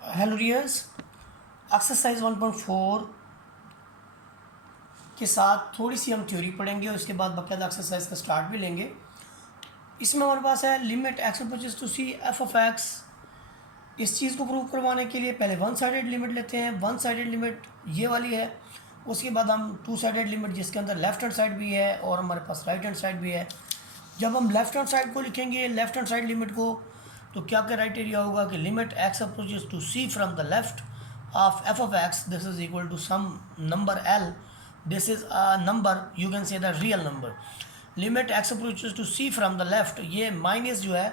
Hello रियर्स, exercise 1.4 के साथ थोड़ी सी हम थ्योरी पढ़ेंगे और उसके बाद बाकायदा एक्सरसाइज का स्टार्ट भी लेंगे। इसमें हमारे पास है limit x approaches to c f of x. इस चीज़ को प्रूव करवाने के लिए पहले वन साइडेड लिमिट लेते हैं। वन साइडेड लिमिट ये वाली है। उसके बाद हम टू साइडेड लिमिट जिसके अंदर लेफ्ट हैंड साइड भी है और हमारे पास राइट हैंड साइड भी है। जब हम लेफ्ट हैंड साइड को लिखेंगे, लेफ्ट हैंड साइड लिमिट को, तो क्या क्राइटेरिया होगा कि limit x approaches to c from the left of f of x, this is equal to some number L. This is a number, you can say the real number. Limit x approaches to c from the left, ये minus जो है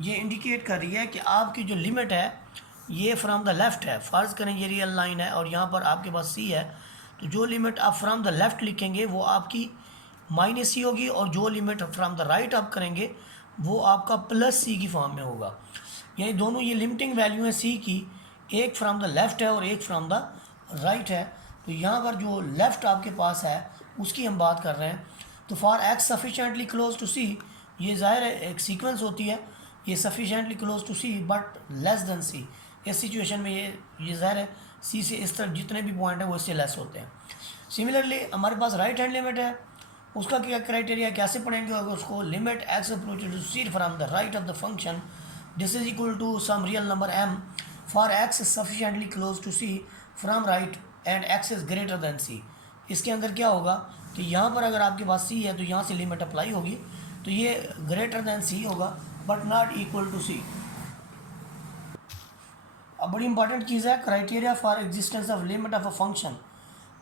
ये indicate कर रही है कि आपकी जो लिमिट है ये फ्रॉम द लेफ़्ट है। फ़र्ज़ करें ये रियल लाइन है और यहाँ पर आपके पास c है, तो जो लिमिट आप फ्रॉम द लेफ़्ट लिखेंगे वो आपकी माइनस सी होगी और जो लिमिट फ्रॉम द राइट आप करेंगे वो आपका प्लस सी की फॉर्म में होगा। यानी दोनों ये लिमिटिंग वैल्यू है सी की, एक फ्रॉम द लेफ़्ट है और एक फ्रॉम द राइट है। तो यहाँ पर जो लेफ़्ट आपके पास है उसकी हम बात कर रहे हैं। तो for x sufficiently close to c, ये ज़ाहिर है एक सीक्वेंस होती है, ये sufficiently close to c but less than c. इस सिचुएशन में ये ज़ाहिर है सी से इस तरफ जितने भी पॉइंट हैं वो इससे लेस होते हैं। सिमिलरली हमारे पास राइट हैंड लिमिट है, उसका क्या क्राइटेरिया कैसे पढ़ेंगे अगर उसको, limit x approaches to c from the right of the function, this is equal to some real number m for x is sufficiently close to c from right and x is greater than c। इसके अंदर क्या होगा कि यहाँ पर अगर आपके पास c है तो यहाँ से लिमिट अप्लाई होगी, तो ये ग्रेटर दैन c होगा but not equal to c। अब बड़ी इंपॉर्टेंट चीज़ है criteria for existence of limit of a function,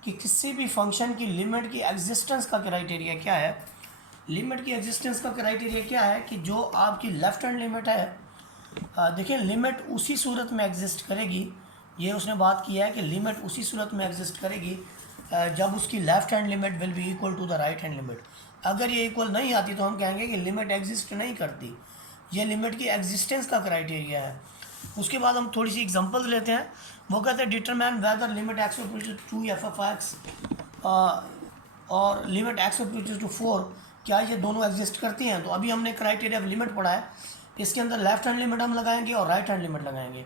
कि किसी भी फंक्शन की लिमिट की एग्जिस्टेंस का क्राइटेरिया क्या है। लिमिट की एग्जिस्टेंस का क्राइटेरिया क्या है कि जो आपकी लेफ्ट हैंड लिमिट है, देखिए लिमिट उसी सूरत में एग्जिस्ट करेगी, ये उसने बात की है कि लिमिट उसी सूरत में एग्जिस्ट करेगी जब उसकी left hand limit will be equal to the right hand limit. अगर ये इक्वल नहीं आती तो हम कहेंगे कि लिमिट एग्जिस्ट नहीं करती। ये लिमिट की एग्जिस्टेंस का क्राइटेरिया है। उसके बाद हम थोड़ी सी एग्जांपल्स लेते हैं। वो कहते हैं determine whether limit x approaches to f of x और लिमिट एक्स अप्रोचेस टू 4, क्या ये दोनों एग्जिस्ट करती हैं। तो अभी हमने क्राइटेरिया ऑफ लिमिट पढ़ा है, इसके अंदर लेफ्ट हैंड लिमिट हम लगाएंगे और राइट हैंड लिमिट लगाएंगे।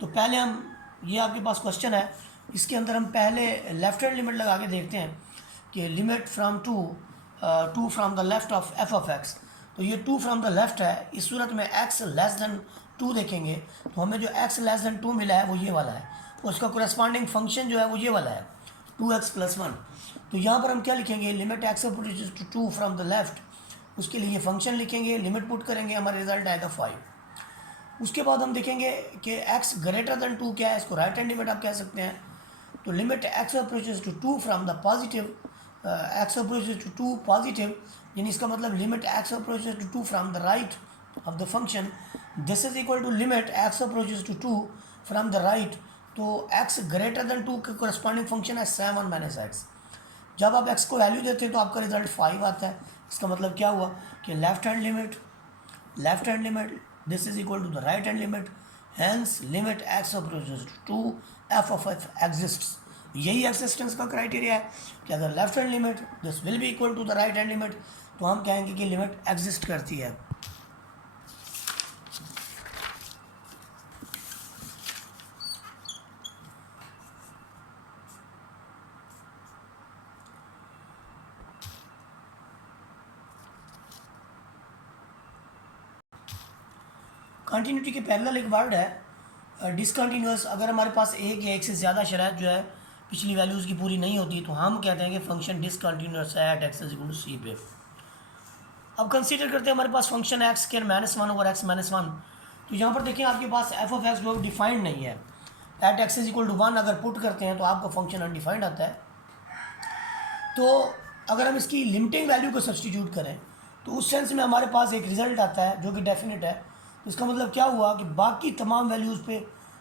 तो पहले हम, ये आपके पास क्वेश्चन है, इसके अंदर हम पहले लेफ्ट हैंड लिमिट लगा के देखते हैं कि limit from to from the left of f of x. तो ये 2 फ्रॉम द लेफ्ट है, इस सूरत में x लेस दैन 2 देखेंगे तो हमें जो x लेस दैन 2 मिला है वो ये वाला है, उसका कोरेस्पॉन्डिंग फंक्शन जो है वो ये वाला है 2x + 1। तो यहाँ पर हम क्या लिखेंगे, limit x approaches to 2 from the left, उसके लिए फंक्शन लिखेंगे, लिमिट पुट करेंगे, हमारा रिजल्ट आएगा 5। उसके बाद हम देखेंगे कि x ग्रेटर दैन 2 क्या है, इसको राइट हैंड लिमिट आप कह सकते हैं। तो limit x approaches to 2 from the positive, x approaches to 2 positive, यानी इसका मतलब limit x approaches to 2 from the right of the function, this is equal to limit x approaches to 2 from the right. तो x greater than 2 के corresponding function है 7 - x। जब आप x को value देते हैं तो आपका रिजल्ट 5 आता है। इसका मतलब क्या हुआ कि left hand limit this is equal to the right hand limit, hence limit x approaches to f of x exists. यही एग्जिस्टेंस का क्राइटेरिया है कि अगर left hand limit this will be equal to the right hand limit तो हम कहेंगे कि limit exist करती है। कंटिन्यूटी के पैरेलल एक वर्ड है डिसकंटिन्यूअस। अगर हमारे पास एक या एक से ज़्यादा शराइत जो है पिछली वैल्यूज़ की पूरी नहीं होती तो हम कहते हैं कि फंक्शन डिसकंटिन्यूअस है at x is equal to c पे। अब कंसीडर करते हैं हमारे पास function x square -1 over x - 1। तो यहाँ पर देखिए आपके पास एफ ऑफ एक्स जो डिफाइंड नहीं है, at x is equal to 1 अगर पुट करते हैं तो आपका फंक्शन अनडिफाइंड आता है। तो अगर हम इसकी लिमिटिंग वैल्यू को सब्सटीट्यूट करें तो उस सेंस में हमारे पास एक रिजल्ट आता है जो कि डेफिनेट है। तो इसका मतलब क्या हुआ कि बाकी तमाम वैल्यूज़ पे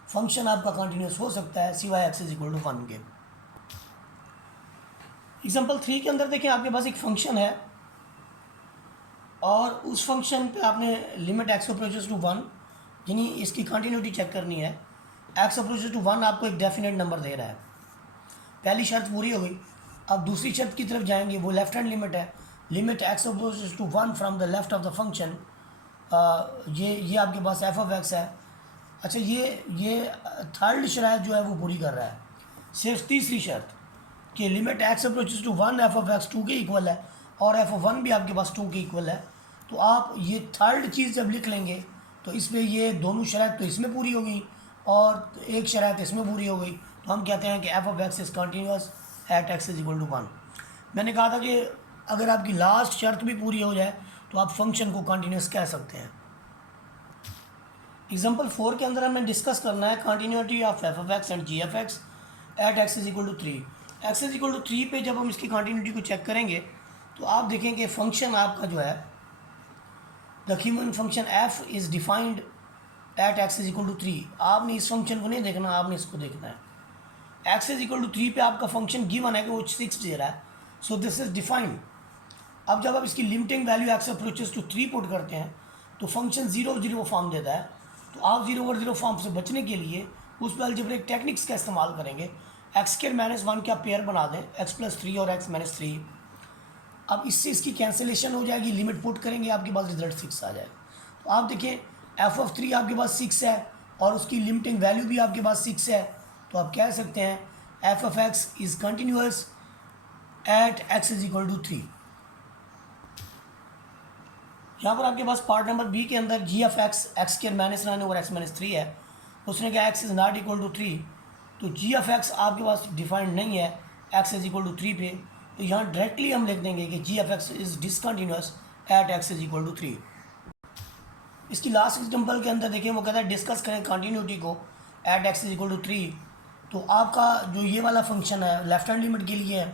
फंक्शन आपका कंटिन्यूस हो सकता है सिवाय एक्स इज इक्वल टू 1 के। एग्जांपल 3 के अंदर देखें आपके पास एक फंक्शन है और उस फंक्शन पे आपने लिमिट एक्स अप्रोचेस टू 1, यानी इसकी कंटिन्यूटी चेक करनी है। एक्स अप्रोचेस टू 1 आपको एक डेफिनेट नंबर दे रहा है, पहली शर्त पूरी हो गई। अब दूसरी शर्त की तरफ जाएंगे, वो लेफ्ट हैंड लिमिट है, limit x approaches to 1 from the left of the function. ये आपके पास एफ ऑफ एक्स है अच्छा, ये थर्ड शर्त जो है वो पूरी कर रहा है। सिर्फ तीसरी शर्त कि limit x approaches to 1 f of x 2 के इक्वल है और एफ ऑफ 1 भी आपके पास 2 के इक्वल है। तो आप ये थर्ड चीज़ जब लिख लेंगे तो इसमें ये दोनों शर्त तो इसमें पूरी हो गई और एक शर्त इसमें पूरी हो गई। तो हम कहते हैं कि f of x is continuous at x is equal to 1। मैंने कहा था कि अगर आपकी लास्ट शर्त भी पूरी हो जाए तो आप फंक्शन को कंटिन्यूस कह सकते हैं। एग्जाम्पल 4 के अंदर हमें डिस्कस करना है continuity of f of x and g f x at x is equal to 3। X is equal to 3 पे जब हम इसकी कंटिन्यूटी को चेक करेंगे तो आप देखेंगे फंक्शन आपका जो है the human function f is defined at x is equal to 3। आपने इस फंक्शन को नहीं देखना, आपने इसको देखना है। एक्स इज इक्वल टू 3 पे आपका फंक्शन गिवन है कि वो 6 दे रहा है, सो दिस इज डिफाइंड। अब जब आप इसकी limiting value x approaches to 3 put करते हैं तो फंक्शन 0/0 फॉर्म देता है। तो आप 0/0 फॉर्म से बचने के लिए उस पर अलजेब्रिक टेक्निक्स का इस्तेमाल करेंगे। एक्स स्क्वायर माइनस 1 का पेयर बना दें, एक्स प्लस 3 और एक्स माइनस 3। अब इससे इसकी कैंसिलेशन हो जाएगी, लिमिट पुट करेंगे, आपके पास रिजल्ट 6 आ जाएगा। तो आप देखिए एफ ऑफ 3 आपके पास 6 है और उसकी लिमिटिंग वैल्यू भी आपके पास 6 है। तो आप कह सकते हैं f of x is continuous at x is equal to 3। यहाँ पर आपके पास पार्ट नंबर बी के अंदर g f x x square minus 9 over x minus 3 है। उसने कहा x is not equal to 3, तो जी एफ एक्स आपके पास डिफाइंड नहीं है एक्स इज इक्वल टू 3 पे। तो यहाँ डायरेक्टली हम लिख देंगे कि g f x is discontinuous at x is equal to 3। इसकी लास्ट एग्जाम्पल के अंदर देखें, वो कहता है डिस्कस करें कंटिन्यूटी को at x is equal to 3। तो आपका जो ये वाला फंक्शन है लेफ्ट हैंड लिमिट के लिए है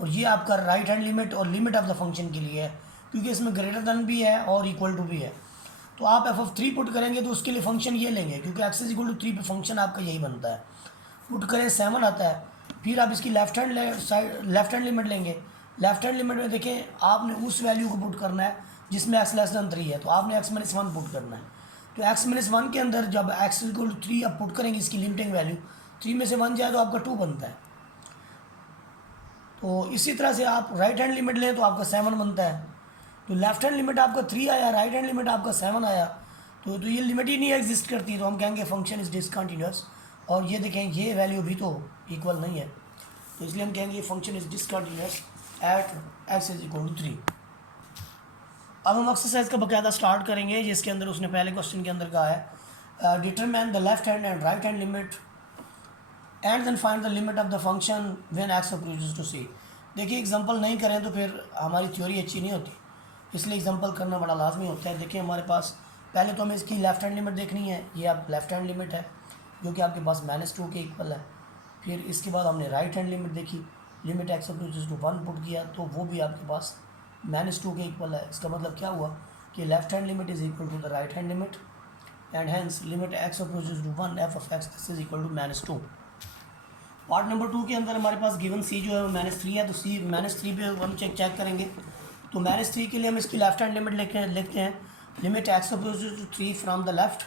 और ये आपका राइट हैंड लिमिट और लिमिट ऑफ द फंक्शन के लिए है, क्योंकि इसमें ग्रेटर देन भी है और इक्वल टू भी है। तो आप एफ ऑफ 3 पुट करेंगे तो उसके लिए फंक्शन ये लेंगे, क्योंकि एक्स इज इक्वल टू 3 पे फंक्शन आपका यही बनता है। पुट करें 7 आता है, फिर आप इसकी लेफ्ट हैंड लिमिट लेंगे। लेफ्ट हैंड लिमिट में देखें आपने उस वैल्यू को पुट करना है जिसमें एक्स लेस देन 3 है, तो आपने एक्स माइनस 1 पुट करना है। तो एक्स माइनस 1 के अंदर जब एक्स इक्वल टू 3 आप पुट करेंगे इसकी लिमिटिंग वैल्यू 3 में से 1 जाए तो आपका 2 बनता है। तो इसी तरह से आप राइट हैंड लिमिट लें तो आपका 7 बनता है। तो लेफ्ट हैंड लिमिट आपका 3 आया, राइट हैंड लिमिट आपका 7 आया, तो ये लिमिट ही नहीं एग्जिस्ट करती, तो हम कहेंगे फंक्शन इज़ डिसकंटिन्यूस। और ये देखें ये वैल्यू भी तो इक्वल नहीं है, तो इसलिए हम कहेंगे function is discontinuous at x is equal to 3। अब हम एक्सरसाइज का बकायदा स्टार्ट करेंगे, जिसके अंदर उसने पहले क्वेश्चन के अंदर कहा है determine the left hand and right hand limit and then find the limit of the function when x approaches to c. देखिए एग्जांपल नहीं करें तो फिर हमारी थ्योरी अच्छी नहीं होती, इसलिए एग्जांपल करना बड़ा लाजमी होता है। देखिए हमारे पास पहले तो हमें इसकी लेफ्ट हैंड लिमिट देखनी है, ये आप लेफ्ट हैंड लिमिट है जो कि आपके पास -2 के इक्वल है। फिर इसके बाद हमने राइट हैंड लिमिट देखी, limit x approaches to 1 put किया तो वो भी आपके पास -2 के इक्वल है। इसका मतलब क्या हुआ कि left hand limit is equal to the right hand limit and hence limit x approaches to 1 f of x this is equal to -2। Part number 2 के अंदर हमारे पास गिवन सी जो है वो -3 है, तो सी -3 पे हम चेक करेंगे। तो -3 के लिए हम इसकी लेफ्ट हैंड लिमिट लिखते हैं limit x approaches to 3 from the left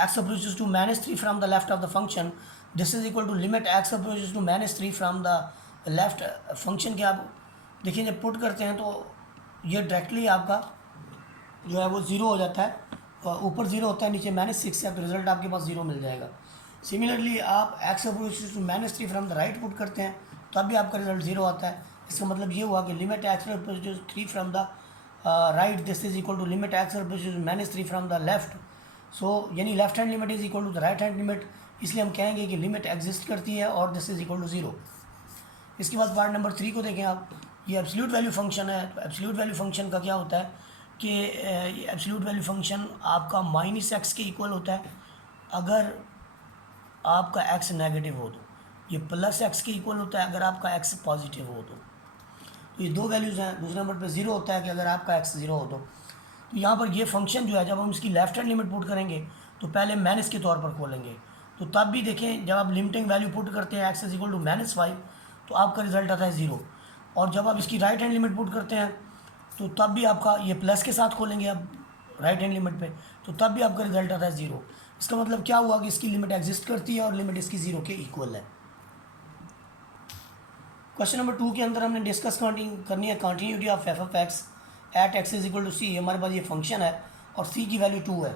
x approaches to -3 from the left of the function this is equal to limit x approaches to -3 from the left function के। आप देखिए जब put करते हैं तो ये डायरेक्टली आपका जो है वो 0 हो जाता है, ऊपर 0 होता है नीचे -6 है, तो रिजल्ट आपके पास 0 मिल जाएगा। सिमिलरली आप x approaches to -3 from the right put करते हैं तब भी आपका रिजल्ट 0 आता है। इसका मतलब ये हुआ कि limit x approaches 3 from the right this is equal to limit x approaches -3 from the left. So यानी left hand limit is equal to the right hand limit, इसलिए हम कहेंगे कि लिमिट एग्जिस्ट करती है और दिस इज इक्वल टू 0। इसके बाद पार्ट नंबर 3 को देखें आप, ये एब्सोल्यूट वैल्यू फंक्शन है। तो एब्सोल्यूट वैल्यू फंक्शन का क्या होता है कि ये एब्सोल्यूट वैल्यू फंक्शन आपका -x के इक्वल होता है अगर आपका x नेगेटिव हो, तो ये +x के इक्वल होता है अगर आपका x पॉजिटिव हो। तो ये दो वैल्यूज़ हैं। दूसरे नंबर पे 0 होता है कि अगर आपका x 0 हो। तो यहाँ पर ये फंक्शन जो है जब हम इसकी लेफ्ट हैंड लिमिट पुट करेंगे तो पहले माइनस के तौर पर खोलेंगे, तो तब भी देखें जब आप लिमिटिंग वैल्यू पुट करते हैं x इज इक्वल टू -5 तो आपका रिजल्ट आता है 0। और जब आप इसकी राइट हैंड लिमिट पुट करते हैं तो तब भी आपका ये प्लस के साथ खोलेंगे आप राइट हैंड लिमिट पे, तो तब भी आपका रिजल्ट आता है 0। इसका मतलब क्या हुआ कि इसकी लिमिट एग्जिस्ट करती है और लिमिट इसकी 0 के इक्वल है। क्वेश्चन नंबर 2 के अंदर हमने डिस्कस करनी है continuity of f of x at x is equal to c. हमारे पास ये फंक्शन है और सी की वैल्यू 2 है।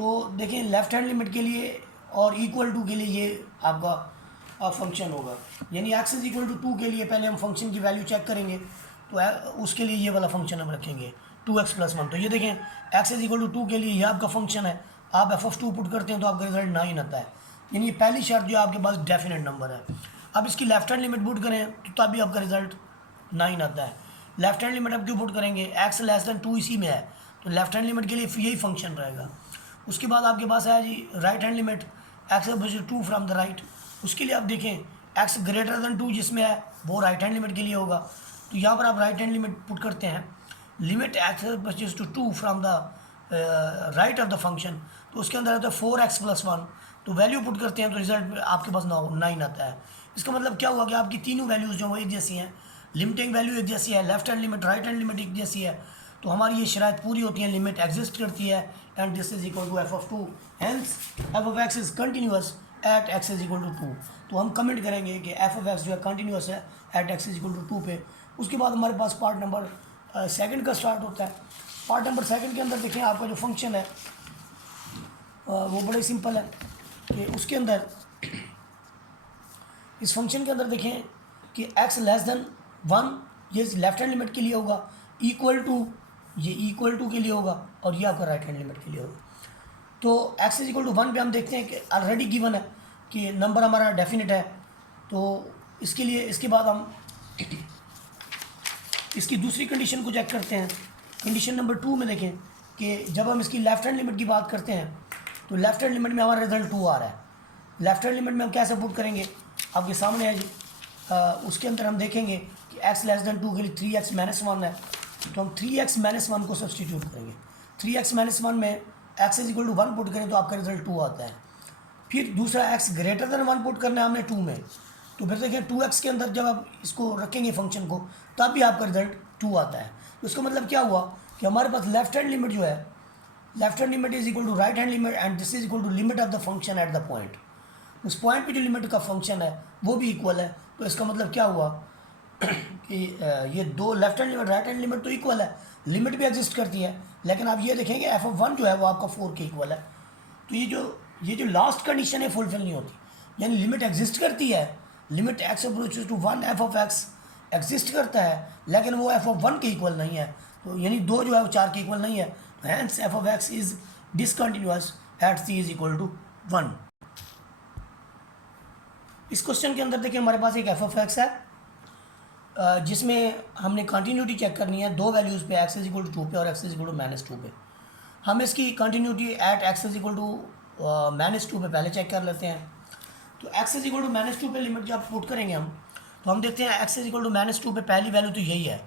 तो देखें लेफ्ट हैंड लिमिट के लिए और इक्वल टू के लिए ये आपका फंक्शन होगा, यानी एक्स इज इक्वल टू 2 के लिए पहले हम फंक्शन की वैल्यू चेक करेंगे, तो उसके लिए ये वाला फंक्शन हम रखेंगे 2x + 1। तो ये देखें एक्स इज इक्वल टू 2 के लिए ये आपका फंक्शन है, आप f(2) पुट करते हैं तो आपका रिजल्ट 9 आता है, यानी ये पहली शर्त जो आपके पास डेफिनेट नंबर है। अब इसकी लेफ्ट हैंड लिमिट पुट करें तो तब भी आपका रिजल्ट 9 आता है। लेफ्ट हैंड लिमिट आप क्यों पुट करेंगे, x < 2 इसी में है, तो लेफ्ट हैंड लिमिट के लिए यही फंक्शन रहेगा। उसके बाद आपके पास है g right hand limit x = 2 from the right, उसके लिए आप देखें x > 2 जिसमें है वो राइट हैंड लिमिट के लिए होगा, तो यहाँ पर आप राइट हैंड लिमिट पुट करते हैं limit x = 2 from the right of the function, तो उसके अंदर आता है 4x + 1, तो वैल्यू पुट करते हैं तो रिजल्ट आपके पास 9 आता है। इसका मतलब क्या हुआ कि आपकी तीनों वैल्यूज़ जो वो एक जैसी हैं, लिमिटिंग वैल्यू एक जैसी है, left hand limit right hand limit एक जैसी है, तो हमारी ये शराइत पूरी होती है, लिमिट एग्जिस्ट करती है and this is equal to f(2), hence f(x) is continuous at x is equal to 2। तो हम कमेंट करेंगे कि f(x) जो है कंटिन्यूअस है at x is equal to 2 पे। उसके बाद हमारे पास पार्ट नंबर सेकंड का स्टार्ट होता है। पार्ट नंबर सेकंड के अंदर देखें आपका जो फंक्शन है वो बड़े सिंपल है कि उसके अंदर इस फंक्शन के अंदर देखें कि x < 1 ये लेफ्ट हैंड लिमिट के लिए होगा, इक्वल टू ये इक्वल टू के लिए होगा और ये आपका राइट हैंड लिमिट के लिए होगा। तो x = 1 पे हम देखते हैं कि ऑलरेडी गिवन है कि नंबर हमारा डेफिनेट है, तो इसके लिए इसके बाद हम इसकी दूसरी कंडीशन को चेक करते हैं। कंडीशन नंबर 2 में देखें कि जब हम इसकी लेफ्ट हैंड लिमिट की बात करते हैं तो लेफ्ट हैंड लिमिट में हमारा रिजल्ट 2 आ रहा है। लेफ्ट हैंड लिमिट में हम कैसे पुट करेंगे, आपके सामने है जी। उसके अंदर हम देखेंगे कि x < 2 के लिए 3x - 1 है, तो हम 3x - 1 को सब्सटीट्यूट करेंगे। 3x - 1 में x = 1 पुट करें तो आपका रिजल्ट 2 आता है। फिर दूसरा x > 1 पुट करना है हमने 2 में, तो फिर देखें 2x के अंदर जब आप इसको रखेंगे फंक्शन को तब भी आपका रिजल्ट 2 आता है। तो इसका मतलब क्या हुआ कि हमारे पास लेफ्ट हैंड लिमिट जो है, left hand limit is equal to right hand limit and this is equal to limit of the function at the point. उस पॉइंट पे जो लिमिट का फंक्शन है वो भी इक्वल है। तो इसका मतलब क्या हुआ कि ये दो left hand limit right hand limit तो इक्वल है, लिमिट भी एग्जिस्ट करती है, लेकिन आप ये देखेंगे f(1) जो है वो आपका 4 के इक्वल है। तो ये जो लास्ट कंडीशन है फुलफिल नहीं होती, यानी लिमिट एग्जिस्ट करती है, limit x approaches to 1 f(x) exist करता है, लेकिन वो f(1) के इक्वल नहीं है, तो यानी 2 जो है वो 4 के इक्वल नहीं है। Hence f(x) is discontinuous at c is equal to 1। इस क्वेश्चन के अंदर देखिए हमारे पास एक f(x) है जिसमें हमने कंटिन्यूटी चेक करनी है दो वैल्यूज़ पे x = 2 पे और x = -2 पे। हम इसकी कंटिन्यूटी एट x = -2 पे पहले चेक कर लेते हैं। तो x = -2 पे लिमिट जब पुट करेंगे हम, तो हम देखते हैं x = -2 पे पहली वैल्यू तो यही है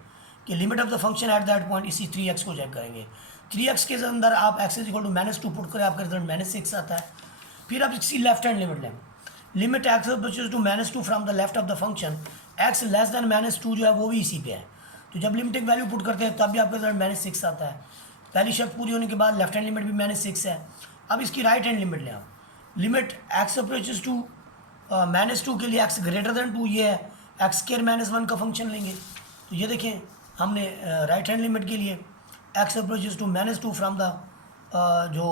कि limit of the function at that point, इसी 3x को चेक करेंगे। 3x के अंदर आप x = -2 पुट करें, आपका रिजल्ट -6 आता है। फिर आप इसकी लेफ्ट हैंड लिमिट लें, limit x approaches to -2 from the left of the function, x < -2 जो है वो भी इसी पे है। तो जब लिमिटिंग वैल्यू पुट करते हैं तब भी आपका रिजल्ट -6 आता है। पहली शर्त पूरी होने के बाद लेफ्ट हैंड लिमिट भी -6 है। अब इसकी राइट हैंड लिमिट लें आप, लिमिट x अप्रोचेस टू -2 के लिए x > 2 ये है, x² - 1 का फंक्शन लेंगे। तो ये देखें हमने राइट हैंड लिमिट के लिए x approaches to -2 from the जो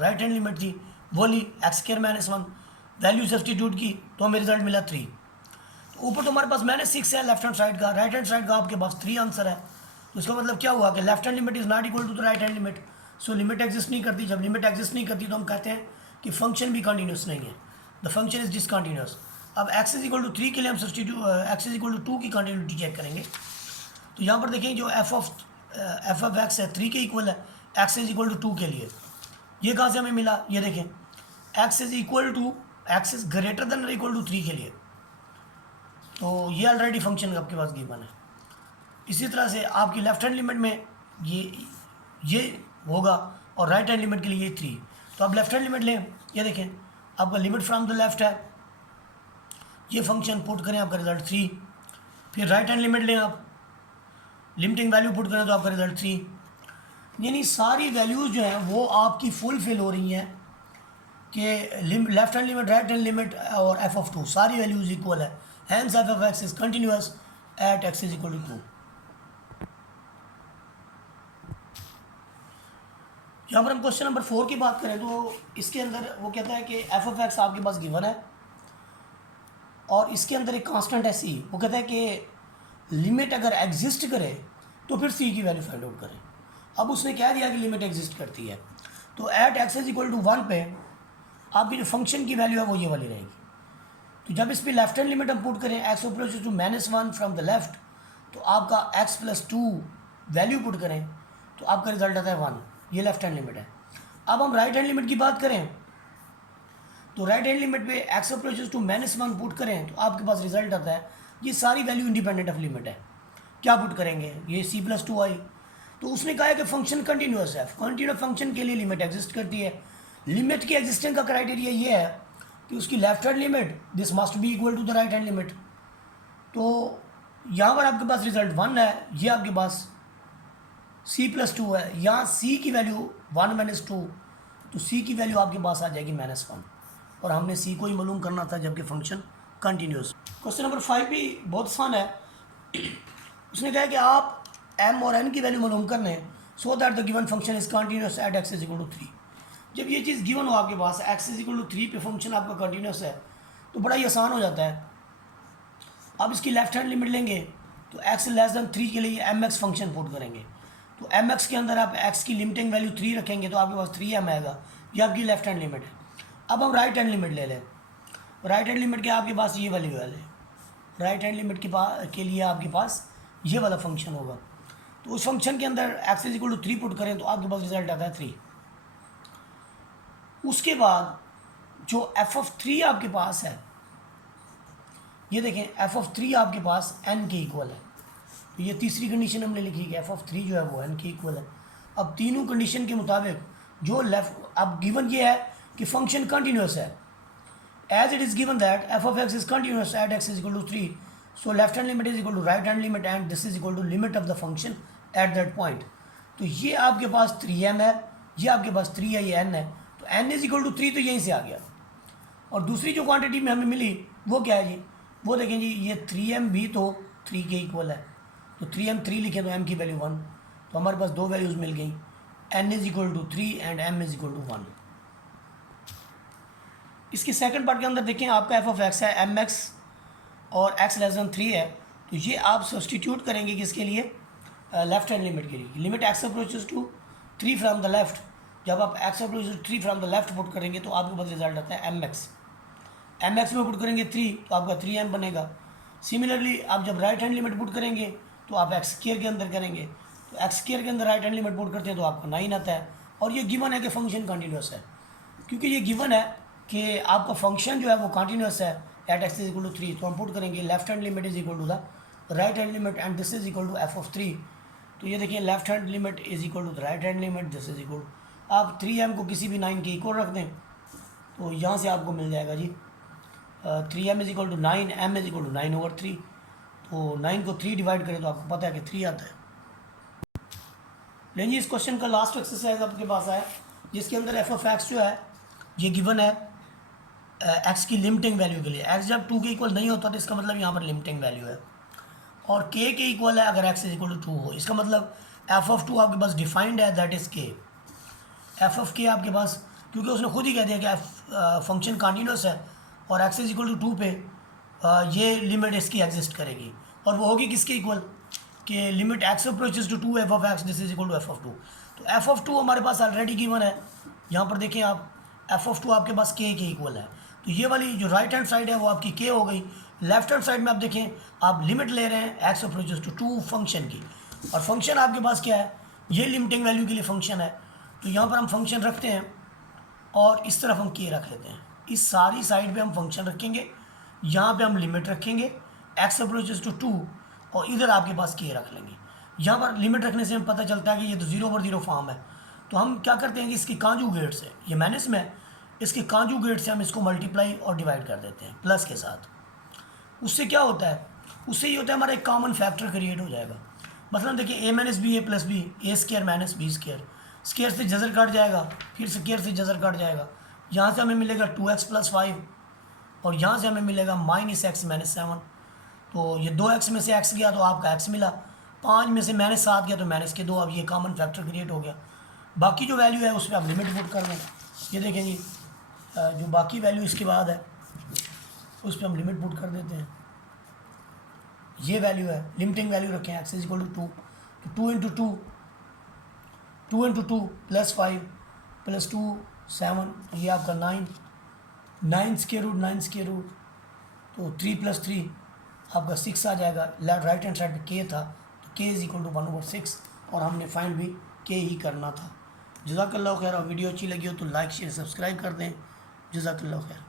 राइट हैंड लिमिट थी वो ली, x² - 1 वैल्यू सब्सटीट्यूट की तो हमें रिजल्ट मिला 3। तो ऊपर तो हमारे पास -6 है लेफ्ट हैंड साइड का, राइट हैंड साइड का आपके पास 3 आंसर है। तो इसका मतलब क्या हुआ कि left hand limit is not equal to the right hand limit, so limit exist नहीं करती। जब लिमिट एग्जिस्ट नहीं करती तो हम कहते हैं कि फंक्शन भी कंटिन्यूस नहीं है, द फंक्शन इज डिसकंटिन्यूस। अब x = 3 के लिए हम सब्सटीट्यूट x = 2 की कंटिन्यूटी चेक करेंगे। तो यहाँ पर देखें जो f(x) है 3 के इक्वल है x = 2 के लिए, ये कहाँ से हमें मिला, ये देखें x इज ग्रेटर देन और इक्वल टू 3 के लिए, तो ये ऑलरेडी फंक्शन आपके पास गिवन है। इसी तरह से आपकी लेफ्ट हैंड लिमिट में ये होगा और राइट हैंड लिमिट के लिए ये 3। तो आप लेफ्ट हैंड लिमिट लें, ये देखें आपका लिमिट फ्रॉम द लेफ्ट है, ये फंक्शन पुट करें आपका रिजल्ट 3। फिर राइट हैंड लिमिट लें आप, लिमिटिंग वैल्यू पुट करें तो आपका रिजल्ट 3। यानी सारी वैल्यूज़ जो हैं वो आपकी फुलफिल हो रही हैं कि left hand limit right hand limit और f(2) सारी वैल्यूज़ इक्वल है। Hence f(x) is continuous at x is equal to 2। यहाँ पर हम क्वेश्चन नंबर 4 की बात करें तो इसके अंदर वो कहता है कि एफ ऑफ एक्स आपके पास गिवन है और इसके अंदर एक कांस्टेंट है सी। वो कहता है कि लिमिट अगर एग्जिस्ट करे तो फिर सी की वैल्यू फाइंड आउट करें। अब उसने कह दिया कि लिमिट एग्जिस्ट करती है, तो at x is equal to 1 पे आपकी जो फंक्शन की वैल्यू है वो ये वाली रहेगी। तो जब इस पर लेफ्ट हैंड लिमिट हम पुट करें x approaches to -1 from the left, तो आपका x + 2 वैल्यू पुट करें तो आपका रिजल्ट आता है 1। ये लेफ्ट हैंड लिमिट है। अब हम राइट हैंड लिमिट की बात करें तो राइट हैंड लिमिट पे x अप्रोचेस टू -1 पुट करें तो आपके पास रिजल्ट आता है, ये सारी वैल्यू इंडिपेंडेंट ऑफ लिमिट है। क्या पुट करेंगे, ये c + 2 आई। तो उसने कहा है कि फंक्शन कंटिन्यूस है, कंटिन्यूस फंक्शन के लिए लिमिट एग्जिस्ट करती है। लिमिट की एग्जिस्टेंस का क्राइटेरिया ये है कि उसकी left hand limit this must be equal to the right hand limit. तो यहाँ पर आपके पास रिजल्ट 1 है, ये आपके पास c + 2 है। यहाँ c की वैल्यू 1 - 2, तो c की वैल्यू आपके पास आ जाएगी -1 और हमने c को ही मालूम करना था जबकि फंक्शन कंटिन्यूस। क्वेश्चन नंबर 5 भी बहुत आसान है। उसने कहा है कि आप m और n की वैल्यू मालूम कर लें so that the given function is continuous at x = 3। जब ये चीज़ गिवन हो आपके पास x = 3 पे फंक्शन आपका कंटिन्यूस है तो बड़ा ही आसान हो जाता है। अब इसकी लेफ्ट हैंड लिमिट लेंगे तो x < 3 के लिए mx फंक्शन पुट करेंगे। तो mx के अंदर आप x की लिमिटिंग वैल्यू 3 रखेंगे तो आपके पास 3m आएगा, ये आपकी लेफ्ट हैंड लिमिट है। अब हम राइट हैंड लिमिट ले लें। राइट हैंड लिमिट के आपके पास ये वाली वैल्यू, राइट हैंड लिमिट के लिए आपके पास ये वाला फंक्शन होगा। तो उस फंक्शन के अंदर x = 3 पुट करें तो आपके पास रिजल्ट आता है 3। उसके बाद जो f(3) आपके पास है, ये देखें f(3) आपके पास n के इक्वल है। तो ये तीसरी कंडीशन हमने लिखी कि f(3) जो है वो n के इक्वल है। अब तीनों कंडीशन के मुताबिक जो लेफ्ट अब गिवन ये है कि फंक्शन कंटिन्यूस है। As it is given that f of x is continuous at x = 3, so left hand limit is equal to right hand limit and this is equal to limit of the function at that point. तो ये आपके पास 3m है, ये आपके पास 3 है, ये n है। तो n = 3 तो यहीं से आ गया। और दूसरी जो क्वांटिटी में हमें मिली वो क्या है जी, वो देखें जी, ये 3m भी तो 3 के इक्वल है। तो 3m 3 लिखें तो m की वैल्यू 1, तो हमारे पास दो वैल्यूज़ मिल गई, n = 3 एंड m = 1। इसके सेकंड पार्ट के अंदर देखें आपका f of x है mx और x < 3 है। तो ये आप सब्सटीट्यूट करेंगे किसके लिए, लेफ्ट हैंड लिमिट के लिए। Limit x approaches to 3 from the left, जब आप x approaches 3 from the left put करेंगे तो आपके पास रिजल्ट आता है mx में पुट करेंगे 3 तो आपका 3m बनेगा। सिमिलरली आप जब राइट हैंड लिमिट पुट करेंगे तो आप x² के अंदर करेंगे, तो x² के अंदर राइट हैंड लिमिट पुट करते हैं तो आपको 9 आता है। और ये गिवन है कि फंक्शन कंटिन्यूस है, क्योंकि ये गिवन है कि आपका फंक्शन जो है वो कंटिन्यूस है एट x = 3, तो हम पुट करेंगे left hand limit is equal to the right hand limit and this is equal to f of 3। तो ये देखिए left hand limit is equal to the right hand limit, this is equal, आप 3m को किसी भी 9 के equal रख दें तो यहाँ से आपको मिल जाएगा जी 3m = 9, m = 9/3। तो 9 को 3 डिवाइड करें तो आपको पता है कि 3 आता है। लेकिन इस क्वेश्चन का लास्ट एक्सरसाइज आपके पास है जिसके अंदर f of x जो है ये गिवन है x की लिमिटिंग वैल्यू के लिए। x जब 2 के इक्वल नहीं होता तो इसका मतलब यहाँ पर लिमिटिंग वैल्यू है, और k के इक्वल है अगर x = 2 हो। इसका मतलब f of 2 आपके पास डिफाइंड है, that is k। f of k आपके पास, क्योंकि उसने खुद ही कह दिया कि फंक्शन कंटिन्यूस है और x = 2 पे ये लिमिट इसकी एग्जिस्ट करेगी, और वो होगी किसके इक्वल कि limit x approaches to 2 f of x this is equal to f of 2। तो f of 2 हमारे पास ऑलरेडी गिवन है। यहाँ पर देखें आप f of 2 आपके पास k के इक्वल है, तो ये वाली जो राइट हैंड साइड है वो आपकी k हो गई। लेफ्ट हैंड साइड में आप देखें आप लिमिट ले रहे हैं x अप्रोचेस टू 2 फंक्शन की, और फंक्शन आपके पास क्या है, ये लिमिटिंग वैल्यू के लिए फंक्शन है। तो यहाँ पर हम फंक्शन रखते हैं और इस तरफ हम k रख लेते हैं। इस सारी साइड पे हम फंक्शन रखेंगे, यहाँ पे हम लिमिट रखेंगे x अप्रोचेस टू 2 और इधर आपके पास k रख लेंगे। यहाँ पर लिमिट रखने से हमें पता चलता है कि ये तो 0/0 फॉर्म है। तो हम क्या करते हैं कि इसके कांजुगेट से, ये माइनस में है, इसके कांजुगेट से हम इसको मल्टीप्लाई और डिवाइड कर देते हैं प्लस के साथ। उससे क्या होता है, उससे ये होता है हमारा एक कॉमन फैक्टर क्रिएट हो जाएगा। मतलब देखिए a - b a + b a² - b², square से जज़र कट जाएगा, फिर स्क्वायर से जज़र कट जाएगा। यहाँ से हमें मिलेगा 2x + 5 और यहाँ से हमें मिलेगा -x - 7। तो ये 2x में से x गया तो आपका x मिला, 5 में से -7 गया तो -2। अब ये कॉमन फैक्टर क्रिएट हो गया। बाकी जो वैल्यू है उस पर आप लिमिट पुट कर दें। ये देखें जी, जो बाकी वैल्यू इसके बाद है उस पर हम लिमिट पुट कर देते हैं। ये वैल्यू है, लिमिटिंग वैल्यू रखें एक्स इज इक्वल टू 2, तो 2 इंटू 2 प्लस 5 प्लस 2 7, ये आपका 9 स्क्वायर रूट, तो 3 प्लस 3 आपका 6 आ जाएगा। राइट हैंड साइड पे के था, तो के इज़ इक्वल टू 1/6, और हमने फाइंड भी के ही करना था। जज़ाकल्लाह खैर। और वीडियो अच्छी लगी हो तो लाइक शेयर सब्सक्राइब कर दें। जज़ाकल्लाह खैर।